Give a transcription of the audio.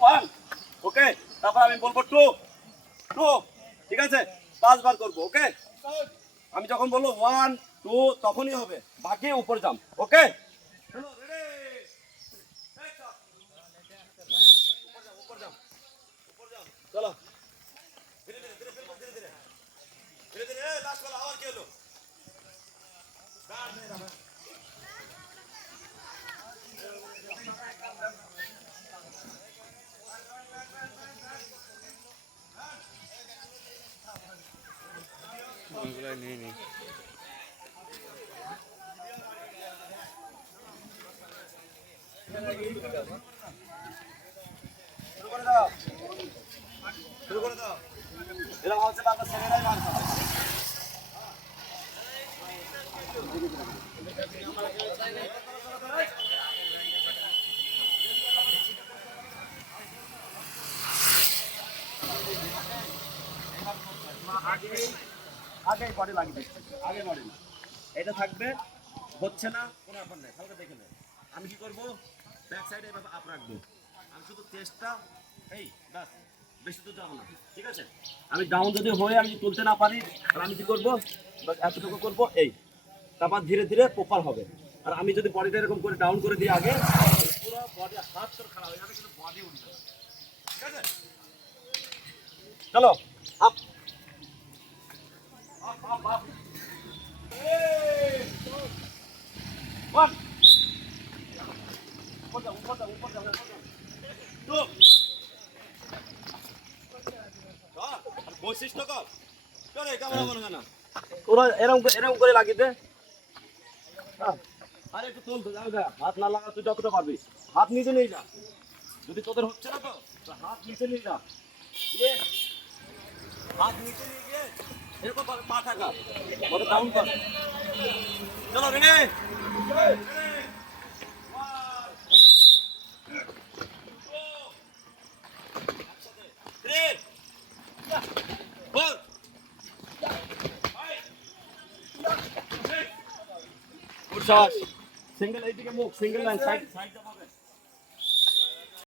One okay তারপর আমি বলব টু টু ঠিক আছে? পাঁচবার করব ওকে আমি যখন বলব ওয়ান টু তখনই হবে। বাকি উপর যাম ওকে চলো। ধীরে ধীরে ধীরে ধীরে ধীরে। ধীরে ধীরে এই, লাস্ট বলা আবার কি হলো ওগুলো নিয়ে নিই শুরু করে দাও এরকম হচ্ছে বাবা ছেলেরাই মার খাবে আগেই বডি লাগিয়ে দিচ্ছি। আগে বডি এটা থাকবে, হচ্ছে না, কোনো ব্যাপার নেই, হালকা দেখে নেই আমি কি করব? ব্যাক সাইডে এভাবে আপ রাখব। আমি শুধু চেষ্টা এই, ব্যাস, বেশি তো যাব না, ঠিক আছে? আমি ডাউন যদি হয়ে আমি তুলতে না পারি আর আমি কি করব? এতটুকু করব, এই, তারপর ধীরে ধীরে প্রপার হবে। আর আমি যদি বডিটা এরকম করে ডাউন করে দিই আগে, পুরো বডি হাত তোর খারাপ হয়ে যাবে, কিন্তু বডি উঠবে ঠিক আছে? চলো আপ আপ আপ এই ওয়ান উপর যাও উপর যাও উপর যাও উপর যাও টু বৈশিষ্ট্য কর করে- লাগিয়ে দে। আরে একটু তুল তো, হাত না লাগা তুই যতটা পারবি। হাত নিচে নিয়ে যা। যদি তোদের হচ্ছে না তো হাত নিচে নিয়ে যা। হাত নিচে নিয়ে গিয়ে এরকম পা থাকা ওটা ডাউন কর চলো shot. Single এইদিকে মুখ, line, side, side যাবে।